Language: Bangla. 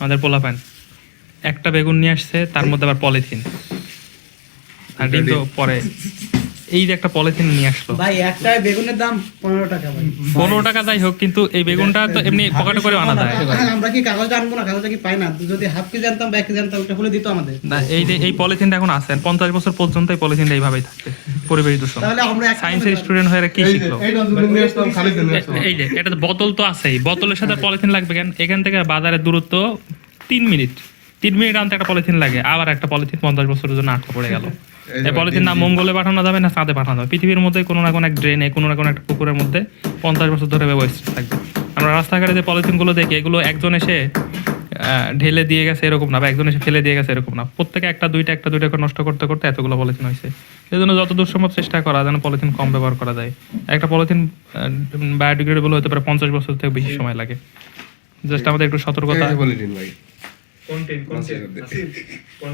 আমাদের পোলাপান একটা বেগুন নিয়ে আসছে, তার মধ্যে আবার পলিথিন, আর ডিম তো পরে। এই যে একটা পলিথিন নিয়ে আসলো ভাই, একটা বেগুনের দাম 15 টাকা ভাই। 15 টাকা, যাই হোক, কিন্তু এই বেগুনটা তো এমনি পকেটে করে আনা যায়। আমরা কি কাগজ আনবো না? কাগজটা কি পাই না? যদি হাফ কেজি আনতাম বা 1 কেজি আনতাম, ওটা হলে দিত আমাদের। না, এই যে এই পলিথিনটা এখন আছে, 50 বছর পর্যন্ত এই পলিথিনটা এইভাবেই থাকবে। পরিবেশ দূষণ। তাহলে আমরা সায়েন্সের স্টুডেন্ট হয়ে কি শিখলো? এটা তো বোতল তো আছেই, বোতলের সাথে পলিথিন লাগবে কেন? এখান থেকে বাজারের দূরত্ব 3 মিনিট। 3 মিনিট আনতে একটা পলিথিন লাগে, আবার একটা পলিথিন 50 বছরের জন্য আটকে পড়ে গেল। এই পলিথিন না মঙ্গলে পাঠানো যাবে না চাঁদে পাঠানো যাবে, পৃথিবীর মধ্যে কোনো না কোনো এক ড্রেনে, কোনো না কোনো একটা পুকুরের মধ্যে 50 বছর ধরে ব্যবস্থিত থাকবে। আমরা রাস্তাঘাটে যে পলিথিনগুলো দেখি, এগুলো একজন এসে ঢেলে দিয়ে গেছে এরকম না, বা একজন এসে ফেলে দিয়ে গেছে এরকম না, প্রত্যেকে একটা দুইটা করে নষ্ট করতে করতে এতগুলো পলিথিন হয়েছে। এই জন্য যত দূর সম্ভব চেষ্টা করা যেন পলিথিন কম ব্যবহার করা যায়। একটা পলিথিন বায়োডিগ্রেডেবল হতে পারে 50 বছর থেকে বেশি সময় লাগে। জাস্ট আমাদের একটু সতর্কতা।